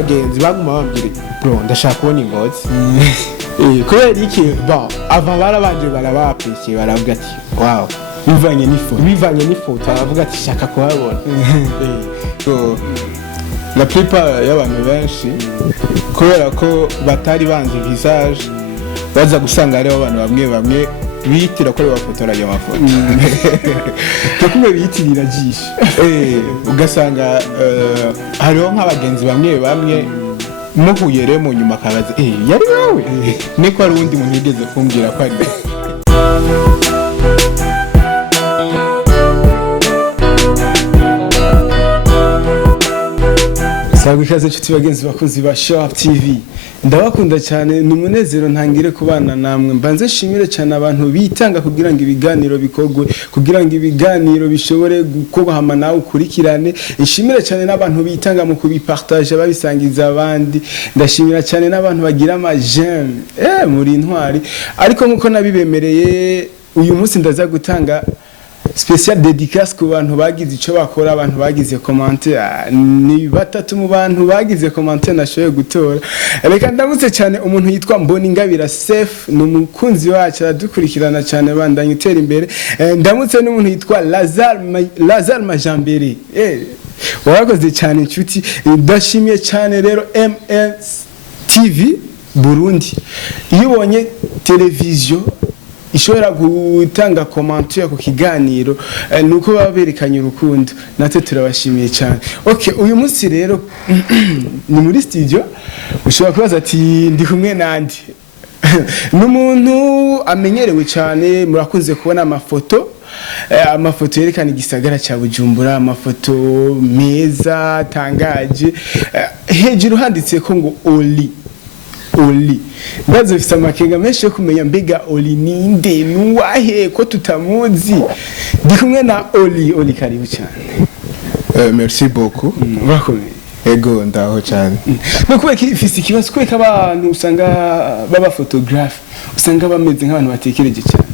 n'abagenzi baguma bambwira bro ndashaka kubona ingozi kubera iki bon ava barabanje barabapekeye baravuga ati wow bivanye n'ifoto baravuga ati shaka kuhabona so la plupart y'abantu benshi kubera ko batari banze visage baza gusanga hariho abantu bamwe bitira ko bafotora ayo mafoto kumwe biyitirira jisho ugasanga hariho nk'abagenzi bamwe muhuye rero mu nyuma akabaza yari wowe niko ari undi muntu yigeze kumbwira ko ari Sawa ikaze nshuti bagenzi bakozi ba Show Up TV ndabakunda cyane numunezero ntangire kubana namwe mbanze shimire cyane abantu bitanga kugira ngo ibiganiro bikogwe kugira ngo ibiganiro bishobore gukohama nawe ukurikirane nshimire cyane n'abantu bitanga mu kubipartage babisangiza abandi ndashimira cyane n'abantu bagira ama j'aime muri intwari ariko nkuko nabibemereye uyu munsi ndaza gutanga special dédicace ku bantu bagize ico bakora abantu bagize commentaire ni batatu mu bantu bagize commentaire nashoye gutora reka ndamutse cyane umuntu yitwa Mboningabira Safe numukunzi wacu aradukurikirana cyane bandanye utera imbere ndamutse n'umuntu yitwa Lazar Majambere warakoze cyane inshuti ndashimiye cyane rero MS TV Burundi iyo ubonye televiziyo ishobora gutanga commentaire ku kiganiro nuko baberekanye urukundo natwe turabashimiye cyane okay uyu munsi rero ni muri studio ushobora kubaza ati ndi kumwe nandi n'umuntu amenyerewe cyane murakunze kubona amafoto yerekana igisagara cya Bujumbura amafoto meza tangaje hejuru handitse ko ngo Oli ndazo fisa makenga menshi yo kumenya mbega Oli ninde nuwahe ko tutamuzi ndi kumwe na Oli karibu cyane merci beaucoup urakomeye ego ndaho cyane no kubeka ifisi kibazo kweka abantu usanga baba photographe usanga bameze nk'abantu batekereje cyane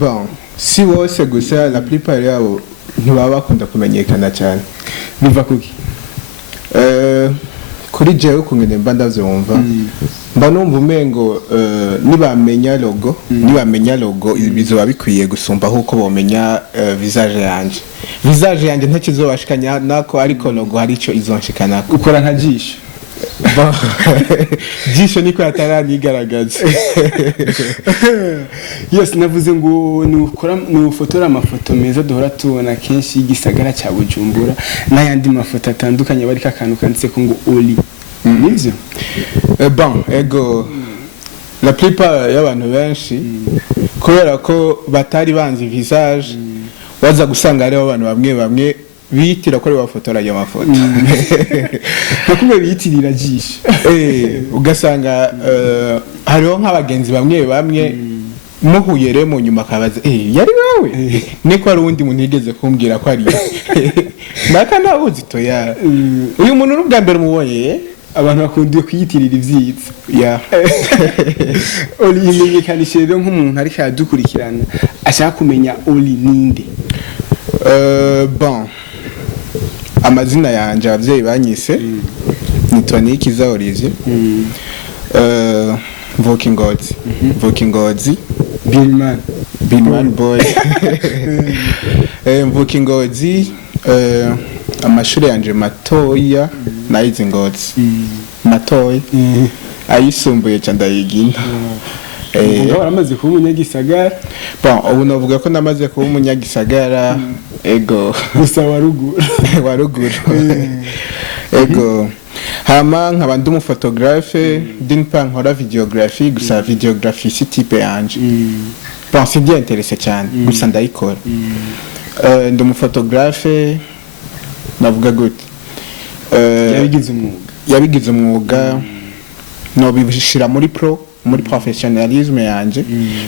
bon si wose gusa la plupart yabo ntibaba bakunda kumenyekana cyane biva kuki kuri jewe kungene mba ndavyumva mba numva umengo nibamenya logo bizoba bikwiye gusumba huko bomenya visage yanje ntakizobashikanya nako ariko logo hari ico izonshikana ukora nka jisho jisho niko yataranigaragaza yes navuze ngo ni ufotora amafoto meza duhora tubona kenshi igisagara cya Bujumbura n'ayandi mafoto atandukanye bari kakantu kanditse ko ngo Oli nivyo bon ego la plupart y'abantu benshi kubera ko batari banze visage waza gusanga hariho abantu bamwe bitira ko bafotora ayo mafoto kumwe biyitirira jisho ugasanga hariho nk'abagenzi bamwe muhuye rero mu nyuma akabaza yari wowe niko ari undi muntu yigeze kumbwira ko ari naka nabuzi toya uyu muntu n'ubwa mbere mubonye abantu bakundiye kuyitirira ivyiza Oli imenyekanishe rero nk'umuntu ariko yadukurikirana ashaka kumenya Oli ninde bon amazina yanje abavyeyi banyise nitwa Nikiza Olivier Mvukingozi Billman boy Mvukingozi amashuri yanje matoya nayize Ngozi matoya ayisumbuye candayigina waramaze kuba umunyagisagara bon ubu navuga ko namaze kuba umunyagisagara ego gusa waruguru ego hama nkaba ndi umufotographe d'une part nkora videographie gusa videographie si type yanje bon c'est bien intéressé cyane gusa ndayikora ndi umufotographe navuga gute yabigize umwuga no bibishira muri professionalisme yanje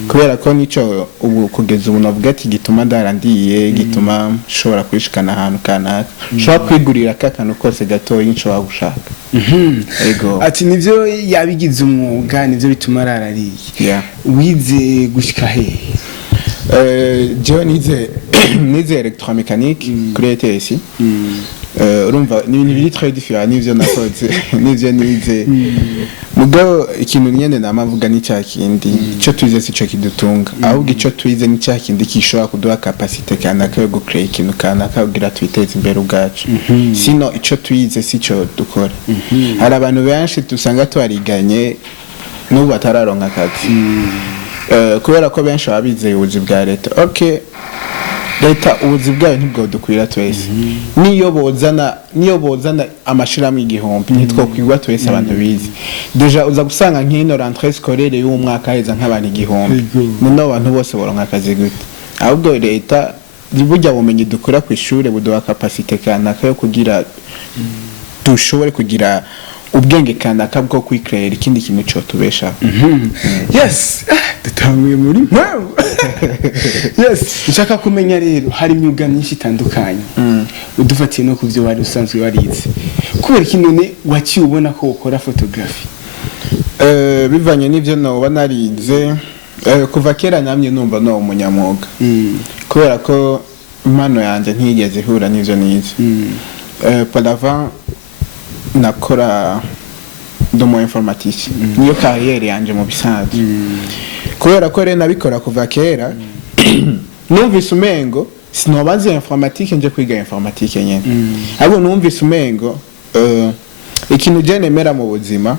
kubera ko nico ubu kugeza ubu navuga ati gituma ndarandiye gituma shobora kwishikana ahantu kanaka shobora kwigurira kakano kose gatoyi nshobora gushaka ego ati nivyo yabigize umwuga nivyo bituma ararariye wize gushika he je nize electromécanique kuri ETS urumva ni ibintu biri très différent n'ivyo nakoze n'ivyo nize mugabo ikintu nyene namavuga ni cya kindi ico twize sico kidutunga ahubwo ico twize ni cya kindi kishobora kuduha capacité kanaka yo gukora ikintu kanaka kugira twiteze imbere ubwacu sino ico twize sico dukora hari abantu benshi dusanga twariganye n'ubu batararonka akazi kubera ko benshi babizeye ubuzi bwa leta okay leta ubuzi bwayo ntibwo dukwira twese niyo bozana amashirahamwe igihumbi ntitwokwirwa twese abantu bizi deja uza gusanga nk'ino rentrée scolaire y'umwaka heza nk'abantu igihumbi none abantu bose boronka akazi gute ahubwo leta burya bumenyi dukura ku ishure buduha capacité kanaka yo kugira dushobore kugira ubwenge kanaka bwo kwicreate ikindi kintu cyo tubesha yes dutanguye muri mpamvu yes nshaka kumenya rero hari imyuga myinshi itandukanye udufatiye no kuvyo wari usanzwe warize kubera kinone waciye ubona ko ukora photography bivanye n'ivyo no narize kuva kera namye numva no umunyamwuga kubera ko impano yanje ntiyigeze ihura n'ivyo nize paravant nakora domo informatique niyo carrière yanje mu bisanzwe kubera ko rero nabikora kuva kera numvise umengo sinobaze informatique nje kwiga informatique nyene abo numvise umengo ikintu je nemera mu buzima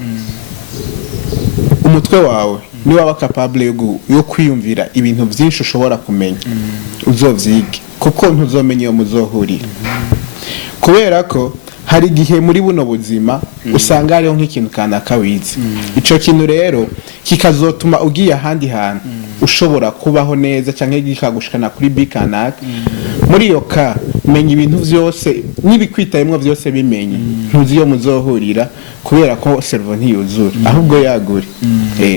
umutwe wawe ni waba capable yo kwiyumvira ibintu byinshi ushobora kumenya uzovyige kuko ntuzomenya iyo muzohurira kubera ko hari gihe muri buno buzima usanga hariho nk'ikintu kanaka wize ico kintu rero kikazotuma ugiye ahandi hantu ushobora kubaho neza canke gikagushikana kuri bikanaka muri iyo ka menya ibintu vyose nibikwitayemwo vyose bimenye ntuzi iyo muzohurira kubera ko servo ntiyuzura ahubwo yagure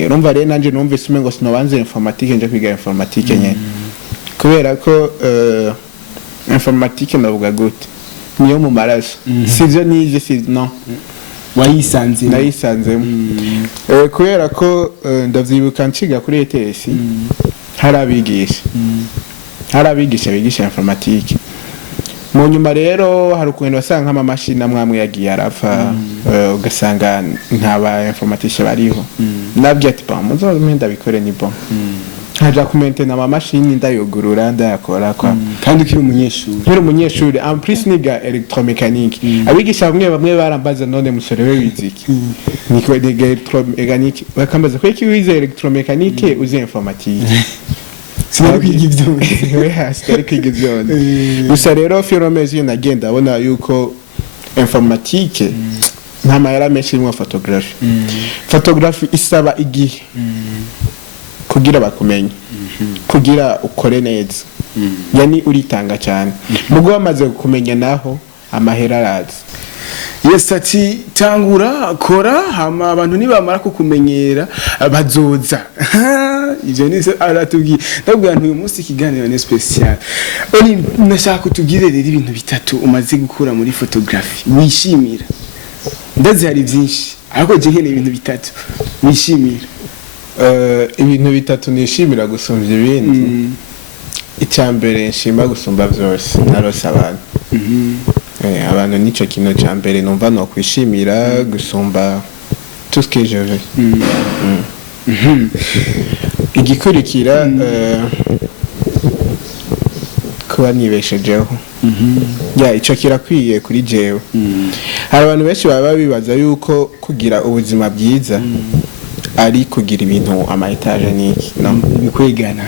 urumva rero nanje numvise umengo sinobanze informatique nje kwiga informatique nyene kubera ko informatique navuga gute niyo mu maraso sivyo nije no nayisanzemo kubera ko ndavyibuka nciga kuri ETS hari abigisha bigisha informatique mu nyuma rero hari ukuntu wasanga nk'amamashini amwe yagiye arapfa ugasanga ntaba informatique bariho nabyo ati pa muzomenda bikore ni bon haja kumentena amamashini ndayogurura ndayakora kwa kandi ukiri umunyeshuri en plus niga electromécanique abigisha bamwe barambaza none musore we wiziki niko niga electromécanique bakambaza ko iki wize electromécanique uzi informatique sinari kwiga ivyo sinari kwiga ivyo gusa rero filomezi nagenda abona yuko informatique nta mayara menshi mu photography isaba igihe kugira bakumenye kugira ukore neza yani uritanga cyane mugo bamaze kumenya naho amahera arazi yes ati tangura kora hama abantu nibamara kukumenyera bazoza ivyo nise aratubwiye ndabwira ntuye umunsi ikiganiro ni special oni nashaka kutugire rero ibintu bitatu umaze gukura muri photography wishimira ndazi hari byinshi ariko je nkene ibintu bitatu wishimira ibintu bitatu nishimira gusumvya ibindi icyambere nshima gusumba byose narose abantu abantu nico kintu cyambere numva no kwishimira gusumba tout ce que je veux igikurikira kuba nibeshejeho ico kirakwiye kuri jewe hari abantu benshi baba bibaza yuko kugira ubuzima bwiza ari kugira ibintu ama etage niki no bikwigana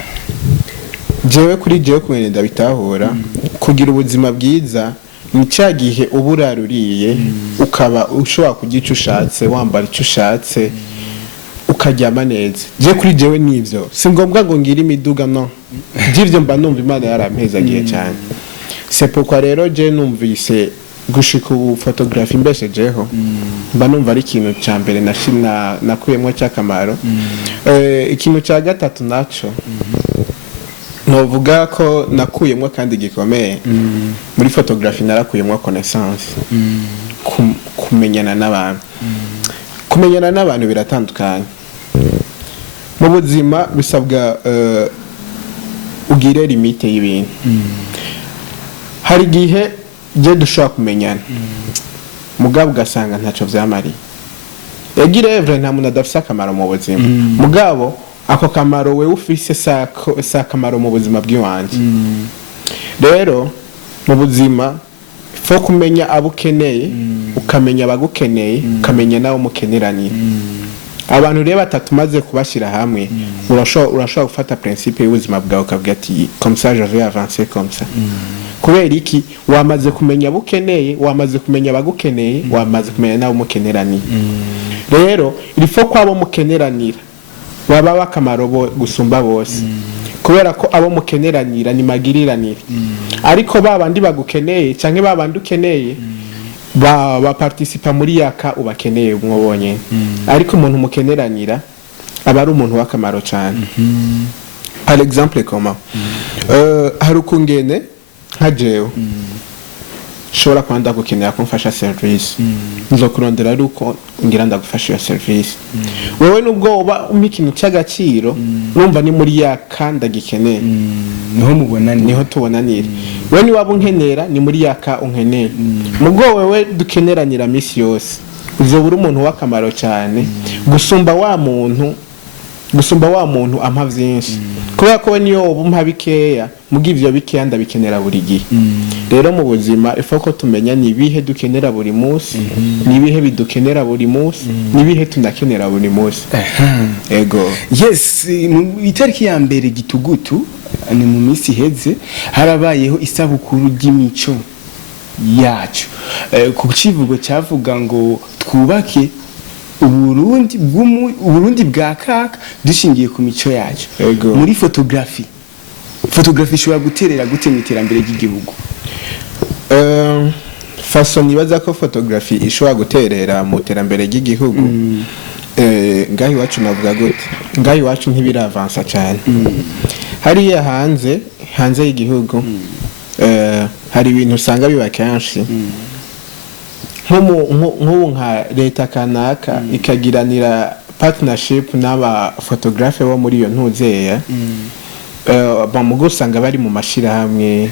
jewe kuri jewe kumene ndabitahura kugira ubuzima bwiza ni cyagihe uburaruriye ukaba ushobora kugica ushatse wambara icyo ushatse ukaryama neza je kuri jewe nivyo si ngombwa ngo ngira imiduga no jivyo mba numva Imana yarampezagiye cyane c'est pourquoi rero je numvise gushika ubu photography mbeshejeho mba numva ari ikintu cya mbere nakuyemo cy'akamaro ikintu cya gatatu naco novuga ko nakuyemo kandi gikomeye muri photography narakuyemo connaissance kumenyana n'abantu biratandukanye mu buzima bisabwa ugire limite y'ibintu hari gihe je dushobora kumenyana mugabo ugasanga ntacyo vyamariye yagira evre nta muntu adafise akamaro mu buzima mugabo ako kamaro we ufise sa kamaro mu buzima bw'iwanje rero mu buzima fo kumenya abo ukeneye ukamenya abagukeneye ukamenya nawe mukeneranira abantu rero batatu maze kubashira hamwe urashobora gufata principe y'ubuzima bwawe ukavuga ati comme ça je vais avancer comme ça kubera iki wamaze kumenya abo ukeneye wamaze kumenya abagukeneye wamaze kumenya nawe mukeneranira rero ilifo ko abo mukeneranira baba bakamaro gusumba bose kubera ko abo mukeneranira ni magiriranire ariko babandi bagukeneye canke babandi ukeneye ba participa muri yaka ubakeneye umwe bonyene ariko umuntu mukeneranira aba ari umuntu w'akamaro cyane par exemple comment hari ukungene nka jewe shobora kuba ndagukenera kumfasha service nzokurondera ari uko ngira ndagufasha iyo service wewe nubwo uba umpa ikintu cy'agaciro numva ni muri ya kandi agikeneye niho tubonanira wewe ni waba unkenera ni muri ya ka unkenera mubwo wewe dukeneranira misi yose uzobura umuntu w'akamaro cyane gusumba wa muntu ampa vyinshi kubera ko we niyo umpa bikeya muga ivyo bikeya ndabikenera buri gihe rero mu buzima ifo ko tumenya ni ibihe dukenera buri munsi ni ibihe bidukenera buri munsi ni ibihe tunakenera buri munsi ego yes mu itariki ya mbere gitugutu ni mu minsi iheze harabayeho isabukuru ry'imico yacu ku kivugo cyavuga ngo twubake Uburundi bwa kaka dushingiye ku mico yacu muri photography ishobora guterera gute mu iterambere ry'igihugu façon nibaza ko photography ishobora guterera mu iterambere ry'igihugu ngahi wacu navuga gute ngahi wacu ntibiravansa cyane hariya hanze y'igihugu hari ibintu usanga biba kenshi nk'ubu nka leta kanaka ikagiranira partnership n'aba photographe bo muri iyo ntuzeya bamugo usanga bari mu mashirahamwe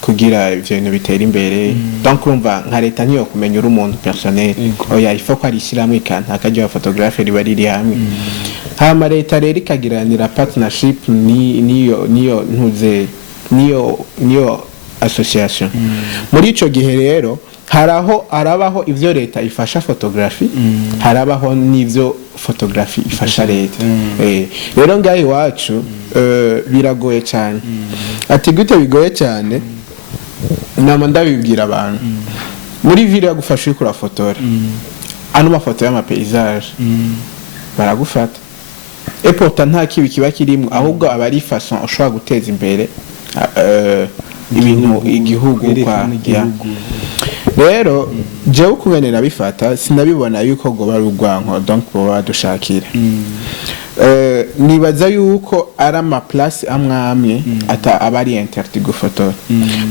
kugira ivyo bintu bitera imbere donc urumva nka leta niyo kumenya uri umuntu personnel oya ifo ko ari ishyirahamwe ikantaka rya photographe riba riri hamwe hama leta rero ikagiranira partnership niyo ntuze niyo association muri ico gihe rero harabaho ivyo leta ifasha photography harabaho n'ivyo photography ifasha leta rero ngaho iwacu biragoye cyane ati gute bigoye cyane nama ndabibwira abantu muri ville yagufasha kuri fotora ano mafoto y'ama paysage baragufata pourtant nta kibi kiba kirimo ahubwo abari façon ushobora guteza imbere ibintu igihugu kwa rero jewe kugenera bifata sinabibona yuko go barugwanko donc bo dushakira nibaza yuko ari ama place amwamye ata abari interdit gufotora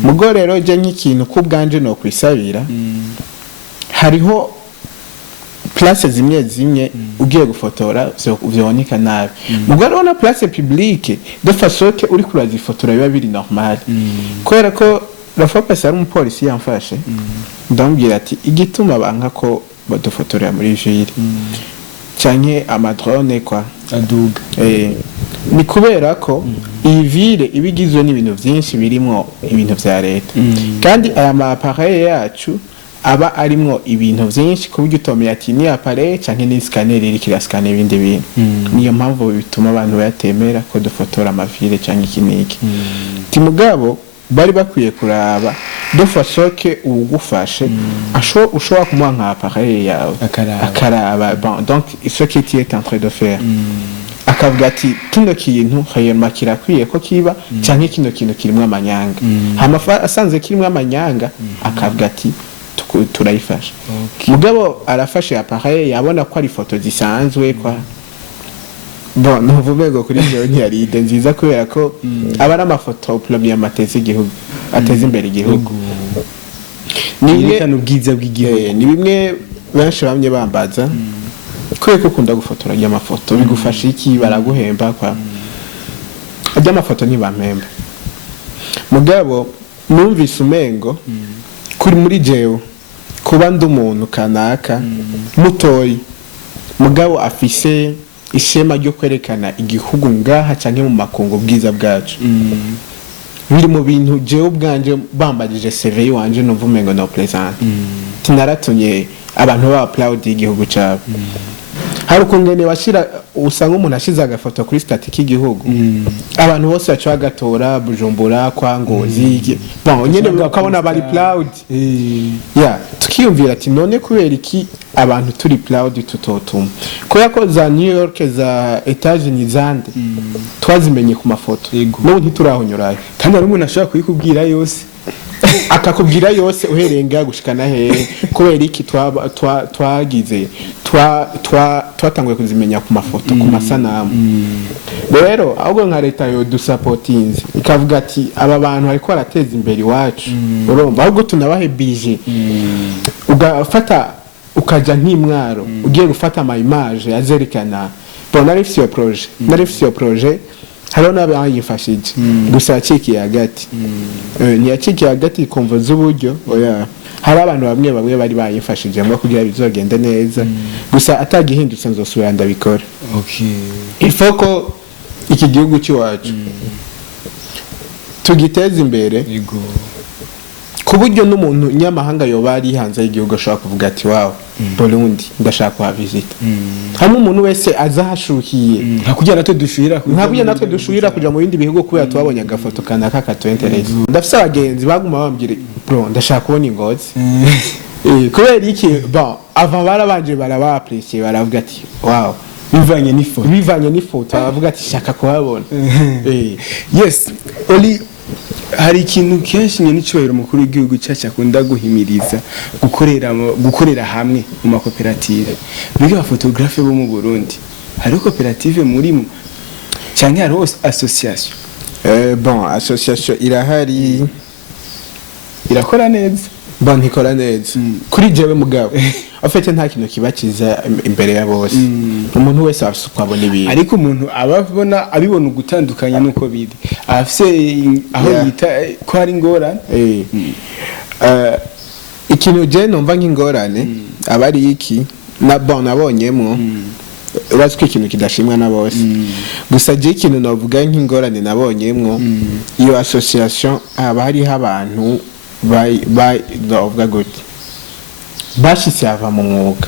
mugo rero je nk'ikintu kubganje no kwisabira hariho place zimwe ugiye gufotora vyoneka nabi mugo rero na place publique de façon que uri kurazifotora biba biri normal kwera ko la fois passé ari umupolisi yamfashe ndambwira ati igituma banka ko badufotorera muri ville canke amadrone kwa aduga ni kubera ko iyi ville ibigizwe n'ibintu byinshi birimo ibintu vya leta kandi aya ma appareil yacu aba arimwo ibintu byinshi ku buryo utomeye ati ni appareil canke ni scanner iri kirascanner ibindi bintu niyo mpamvu bituma abantu batemera ko dufotora amaville canke ikiniki timugabo bari bakwiye kuraba dofasoke ugufashe ushobora kumuha nka appareil yawe akaraba donc ce qui est en train de faire akavuga ati kino kintu hayema kirakwiye ko kiba canke kino kintu kirimo amanyanga hamafa asanze kirimo amanyanga akavuga ati turayifasha mugabo arafashe appareil yabona ko ari photo zisanzwe kwa bon nuvumego kuri byo ntiyari ide nziza kubera ko abari amafoto premier amateze igihugu ateze imbere igihugu ni ubwiza bw'igihugu ni bimwe benshi bamye bambaza kwe ko kunda gufotora y'amafoto bigufasha iki baraguhemba kwa ajya amafoto ni bampemba mugabo numvise umengo kuri muri jewe kuba ndi umuntu kanaka mutoyi mugabo afise ishema ryo kwerekana igihugu ngaha canke mu makungu bwiza bwacu biri mu bintu jewe ubwanje bambagije CV wanje numva umengo no present tinaratumye abantu ba proud y'igihugu cyabo hari ukungene washira usanga umuntu ashize agafoto kuri static y'igihugu abantu bose baca bagatora Bujumbura kwa Ngozi bon nyene bakabona bari proud ya tukiyumvira ati none kubera iki abantu turi proud tutotuma koya ko za New York za Etats-Unis zande twazimenye ku mafoto n'ubu ntiturahonyurayo kandi ari umuntu ashaka kuyikubwira yose akakubwira yose uherenga gushikana hehe kubera iki twagize twatanguye kuzimenya ku mafoto ku masanamu rero ahubwo nka leta yo dusapotinze ikavuga ati aba bantu ariko barateza imbere iwacu urumva ahubwo tunabahe bije ugafata ukaja nk'imwaro ugiye gufata ama image azerekana bon narifisiyo projet hariho n'abayifashije gusa yacikiye hagati ntiyacikiye hagati kumva z'uburyo oya hari abantu bamwe bari bayifashije ngo kugira bizogende neza gusa atagihindutse nzosubira ndabikora ifoko iki gihugu cy'iwacu tugiteza imbere ku buryo n'umuntu nyamahanga yoba ari hanze y'igihugu ashobora kuvuga ati wawe Burundi ndashaka kuhavisita hamwe umuntu wese azahashukiye nka kugira natwe dushuhira kuja mu bindi bihugu kubera tubabonye agafoto kanaka katuentereza ndafise abagenzi baguma bambwira bro ndashaka kubona Ingozi kubera iki bon avant barabanje barabaprecier baravuga ati wow bivanye n'ifoto baravuga ati shaka kuhabona yes oli hari ikintu kenshi nyine cyubahiro mukuru w'igihugu cyacu akunda guhimiriza gukorera hamwe mu makoperative biga photographe bo mu Burundi hari koperative muri cyangwa hari association bon association irahari irakora neza bon ikora neza kuri jewe mugabo afite nta kintu kibakiza imbere ya bose umuntu wese afite ibintu ariko umuntu abibona ugutandukanye nuko biri afise aho yita ko hari ingorane ikintu je numva nk'ingorane abari iki na bon nabonyemo baziko ikintu kidashimwa na bose gusa je ikintu navuga nk'ingorane nabonyemo iyo association abari abantu bavuga gute bashitse ava mu mwuga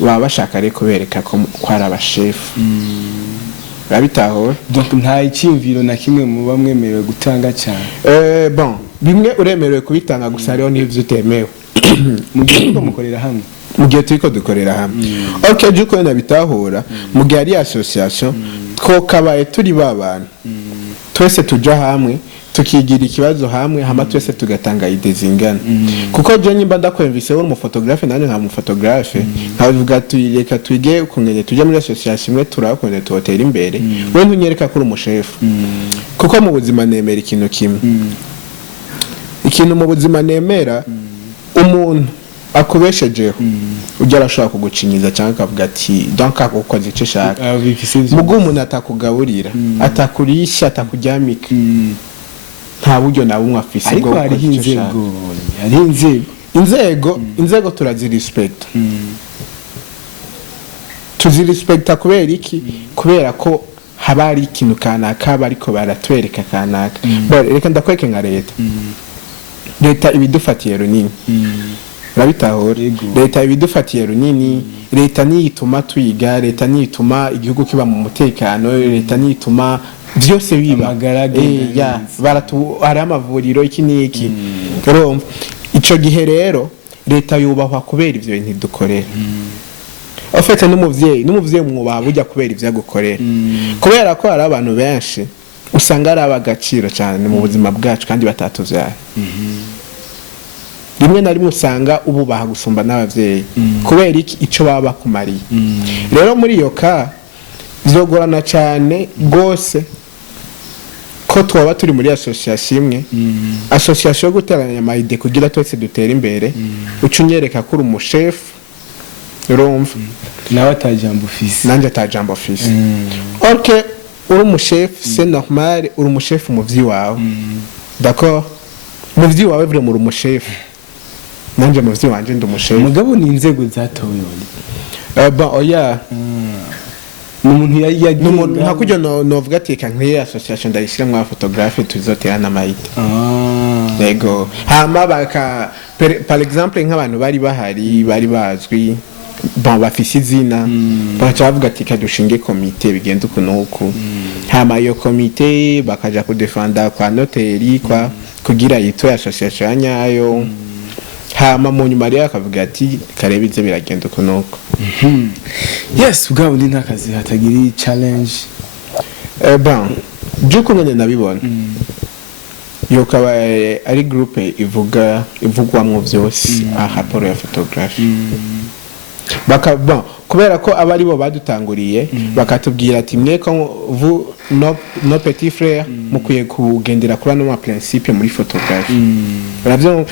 baba bashaka rero kubereka ko ari abashefu babitahora donc nta icyumviro na kimwe mu bamwemerewe gutanga cyane bon bimwe uremerewe kubitanga gusa hariho n'ibyo utemewe mu gihe mukorera hamwe mu gihe turiko dukorera hamwe okay juko nabitahura mu gihe ari association twokabaye turi babantu twese tuja hamwe tukigira ikibazo hamwe hama twese tugatanga idea zingana kuko je nyimba ndakwemvise uri mu photographe nane nka mu photographe nkavuga tuyireka twige ukungene tujya muri association imwe turakone tuotera imbere we ntunyereka kuri umushefu kuko mu buzima nemera ikintu kimwe ikintu mu buzima nemera umuntu akubeshejeho ujya arashaka kugucinyiza cyangwa akavuga ati donc akokoze icyo shaka mugo umuntu atakugaburira atakurisha atakuryamika nta buryo na bumwe afise ariko hari inzego turazirespect tuzirespecta kubera iki kubera ko haba ari ikintu kanaka bariko baratwereka kanaka reka ndakweke nka leta ibidufatiye runini urabitahora leta ibidufatiye runini leta niyituma twiga leta niyituma igihugu kiba mu mutekano leta niyituma byose biba hari amavuriro iki n'iki urumva icyo gihe rero leta yubahwa kubera ibyo bintu dukorera afite n'umuvyeyi mwubaha bujya kubera ibyo agukorera kubera ko hari abantu benshi usanga ari abagaciro cyane mu buzima bwacu kandi batatuvyara rimwe na rimwe usanga ububaha gusumba n'abavyeyi kubera icyo baba bakumariye rero muri iyo ka byogorana cyane gose ko twaba turi muri association imwe association yo guteranya amayide kugira twese dutera imbere ucunyereka kuri umushefu urumva nawe atajambo office nanje atajambo office okay uri umushefu c'est normal uri umushefu mu vyi wawe d'accord muvyi wawe vure muri umushefu nanje muvyi wanje ndi umushefu mugabo ni inzego zatowe bon oya n'umuntu yagiye nta kujya novuga ati reka nk'iyo association ndayishyiramo abafotografe tuzoterana amayite yego hama par exemple nk'abantu bari bahari bari bazwi bon bafise izina bagaca bavuga ati kadushinge komite bigenda uku n'uku hama iyo komite bakaja kudefanda kwa noteri kwa kugira yitwe association ya nyayo hama mu nyuma rero akavuga ati karebe ivyo biragenda uku n'uku yes ubwabo ndi ntakazi hatagiri challenge bon byuko nyene nabibona yokaba ari groupe ivugwamwo vyose aha poro ya photography bon kubera ko abari bo badutanguriye bakatubwira ati mweko vous no petit frère mukwiye kugendera kuri no ma principe muri photography ravyo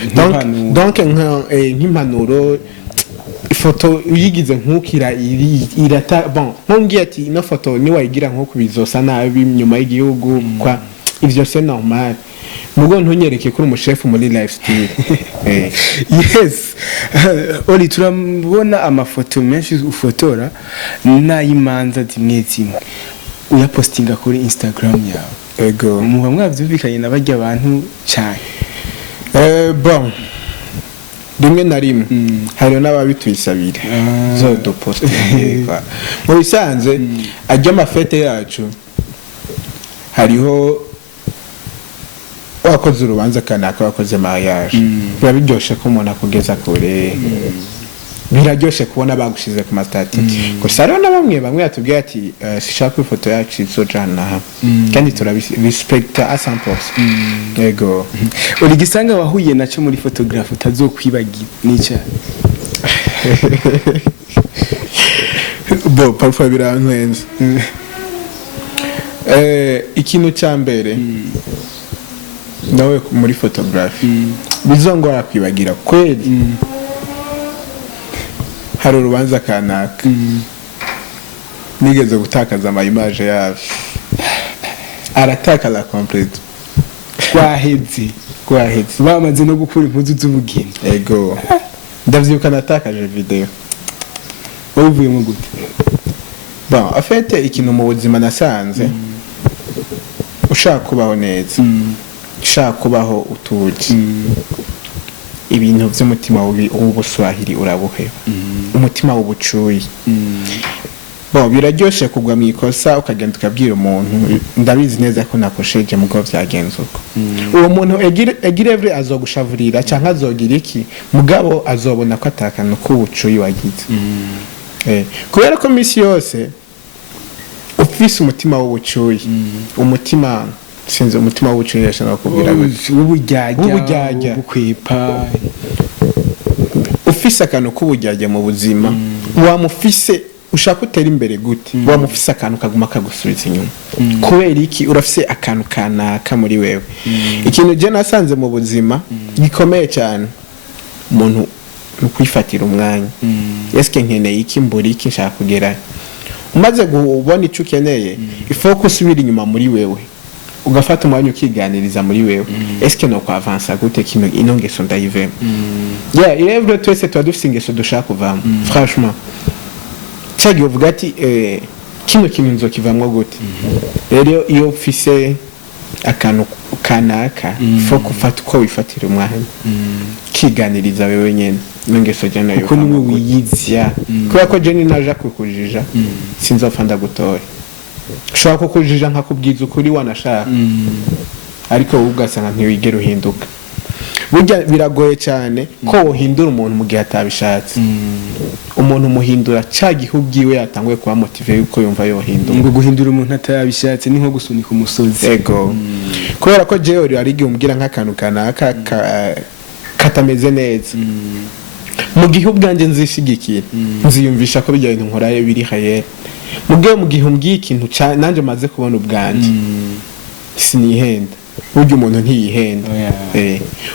donc nk'impanuro ifoto uyigize nkukira irata bon nkongiye ati ino foto ni wayigira nkuko bizosa nabi nyuma y'igihugu kwa ivyo c'est normal mugo ntunyereke kuri umushefu muri lifestyle yes oli turabona amafoto menshi ufotora nayimanza zimwe zimwe uyapostinga kuri Instagram yawe ego muba mwavyumvikanye nabajya abantu cyane bon rimwe na rimwe hariho n'ababitwisabira zo dupostinga mu bisanzwe ajya amafete yacu hariho wakoze urubanza kanaka wakoze mariage biba biryoshe ko umuntu akugeza kure biraryoshe kubona bagushize ku mastati gusa rero na bamwe yatubwiye ati sishaka ifoto yacu izojana kandi turabirespecta à 100%. Yego uri gisanga wahuye naco muri photographe utazokwibagira nica bo parfois birantwenze ikintu cya mbere nawe muri photography bizongora kwibagira kweli hari urubanza kanaka nigeze gutakaza ama image yawe aratakaza complete kwaheze bamaze no gukura impuzu z'ubugeni ego ndavyibuka natakaje video wavuyemo gute bon afete ikintu mu buzima nasanze ushaka kubaho neza ushaka kubaho utuje ibintu by'umutima w'ubuswahili urabuheba umutima w'ubucuyi bon biraryoshe kugwa mu ikosa ukagenda ukabwira umuntu ndabizi neza ko nakosheje mugo byagenze uko uwo muntu egirevre azogushavurira cyangwa azogira iki mugabo azobona ko atakana ko ubucuyi wagize kubera ko misi yose ufise umutima w'ubucuyi umutima sinzi umutima w'ubucuyi yashaka kubwira ubujyajya bukwepa ufise akantu k'ubujyajya mu buzima wamufise ushaka utera imbere gute wamufise akantu kaguma kagusubiza inyuma kubera iki urafise akantu kanaka muri wewe ikintu je nasanze mu buzima gikomeye cyane umuntu ukwifatira umwanya eske nkeneye iki mburi iki nshaka kugera umaze kubona icyo ukeneye ifocus ubira inyuma muri wewe ugafata umwanya ukiganiriza muri wewe eske no kwa avancer gute kino inongeso ndayivemo irevre twese tuba dufise ingeso dushaka kuvamo franchement cyagi uvuga ati kino kintu nzokivamwo gute rero iyo ufise akantu kanaka fo kufata uko wifatira umwanya kiganiriza wewe nyene n'ingeso jana yo uko niwe wiyizya kubera ko je naja kukujija sinzopfa ndagutoye ushaka kukujija nkakubwiza ukuri wanashaka ariko wowe ugasanga ntiwigera uhinduka burya biragoye cyane ko wohindura umuntu mu gihe atabishatse umuntu muhindura cya gihugiwe yatanguye kuba motive yuko yumva yohindura ngo guhindura umuntu atabishatse ni nko gusunika umusozi ego kubera ko jewe ari gihe umbwira nk'akantu kanaka katameze neza mu gihe ubwanje nzishigikira nziyumvisha ko bijya bintu nkora biri hayere mu gihe umbwiye ikintu nanje maze kubona ubwanje sinihenda burya umuntu ntiyihenda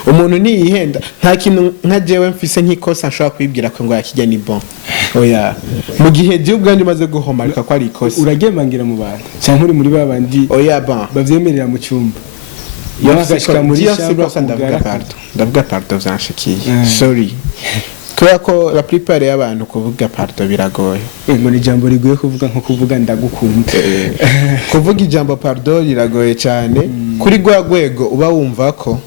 umuntu ntiyihenda nta kintu nka jewe mfise nk'ikosa nshobora kwibwira ko ngo yakijya ni bon oya mu gihe je ubwanje maze guhomarika ko ari ikosa uragemangira mu bantu cyangwa uri muri babandi oya bon bavyemerera mu cyumba yafashika muri shamba ndavuga pardon vyanshikiye sorry kubera ko la plupart y'abantu kuvuga pardon biragoye ngo ni ijambo rigoye kuvuga nko kuvuga ndagukunda kuvuga ijambo pardon riragoye cyane kuri rwa rwego uba wumva ko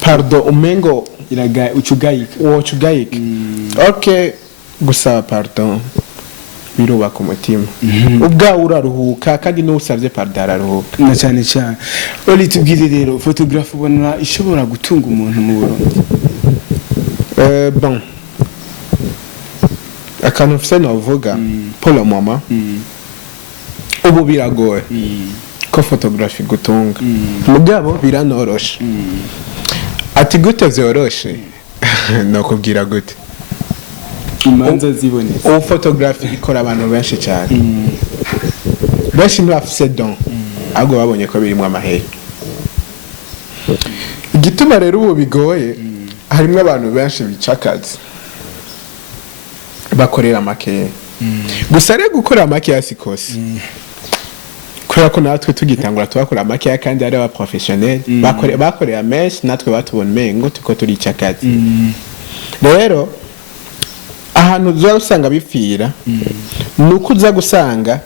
pardon umengo ucugayika okay gusaba pardon birubaka umutima ubwawe uraruhuka kandi n'usabye pardon araruhuka na cyane cyane oli tubwire rero photographe ubona ishobora gutunga umuntu mu Burundi bon akantu mfise novuga pour le moment ubu biragoye ko photographe gutunga mugabo biranoroshe ati gute vyoroshe no kubwira gute imanza zibonetse ubu photographe ikora abantu benshi cyane benshi ntibafise don ahubwo babonye ko birimo amahera igituma rero ubu bigoye harimo abantu benshi bicakaza bakorera makeya gusa rero gukora makeya si kose kubera ko natwe tugitangura tubakora makeya kandi ari aba professionnel bakorera menshi natwe batubona mengo tuko turicakaza rero ahantu uza usanga bipfira nuko uza gusanga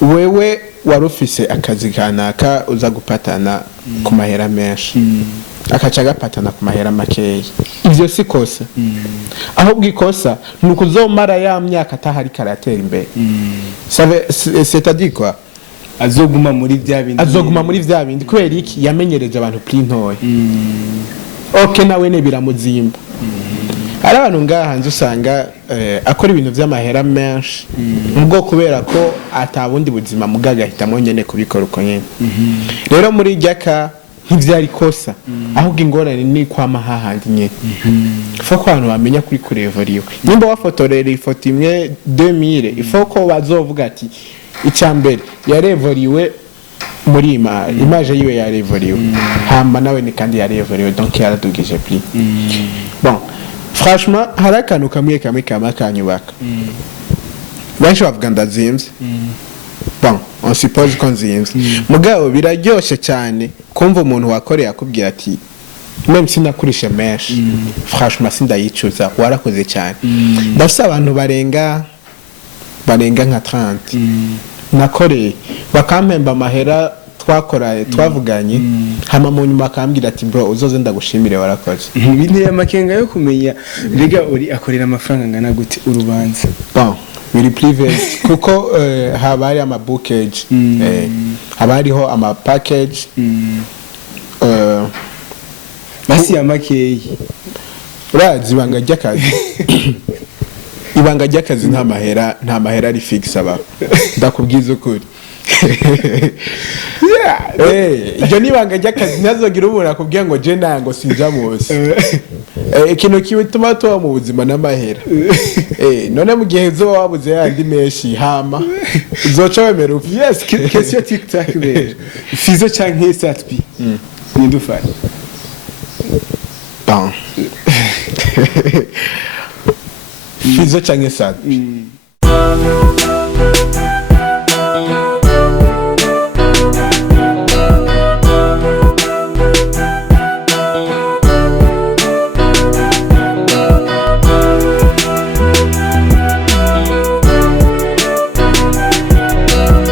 wewe warufise akazi kanaka uza gupatana ku mahera menshi akaca gapatana ku mahera makeya ivyo si kosa ahubwo ikosa nuko uzomara ya myaka atahari karatera imbere c'est-à-dire quoi azoguma muri vya bindi kubera iki yamenyereje abantu pli ntoya okay nawe ne biramuzimba ari abantu ngaha hanze usanga akora ibintu vy'amahera menshi ubwo kubera ko atabundi buzima mugaga hitamo nyene kubikora uko nyene rero muri jaka ntivyari kosa ahubwo ingorane ni kwama hahandi nyene fo ko abantu bamenya kuri kurevoriwe nimba wafotorera ifoto imwe 2000 ifo ko bazovuga ati icambere yarevoriwe muri image yiwe yarevoriwe hamba nawe ni kandi yarevoriwe donc yaradugije pli bon franchement hari akantu kamwe kanyubaka benshi bavuga ndazimvye bon on suppose ko nzimvye mugabo biraryoshe cyane kumva umuntu wakoreye akubwira ati même sinakurishe menshi franchement sindayicuza warakoze cyane ndafise abantu barenga nka 30 nakoreye bakampemba amahera twavuganye hama mu nyuma akambwira ati bro uzoze ndagushimire warakoze binteye amakenga yo kumenya rega uri akorera amafaranga ngana gute urubanza bon biri privé kuko haba ari ama bookage haba hariho ama package basi ya makeyi urazi ibanga ry'akazi nta mahera ari fixe aba ndakubwiza ukuri iyo nibanga ry'akazi ntazogira umuntu akubwiye ngo je nango sinja bose ikintu kituma tuba mu buzima n'amahera none mu gihe uzoba wabuze yandi menshi hama uzoca wemera upfa yes question TikTok rero fizo canke satpi nindufanye bon fizo canke satpi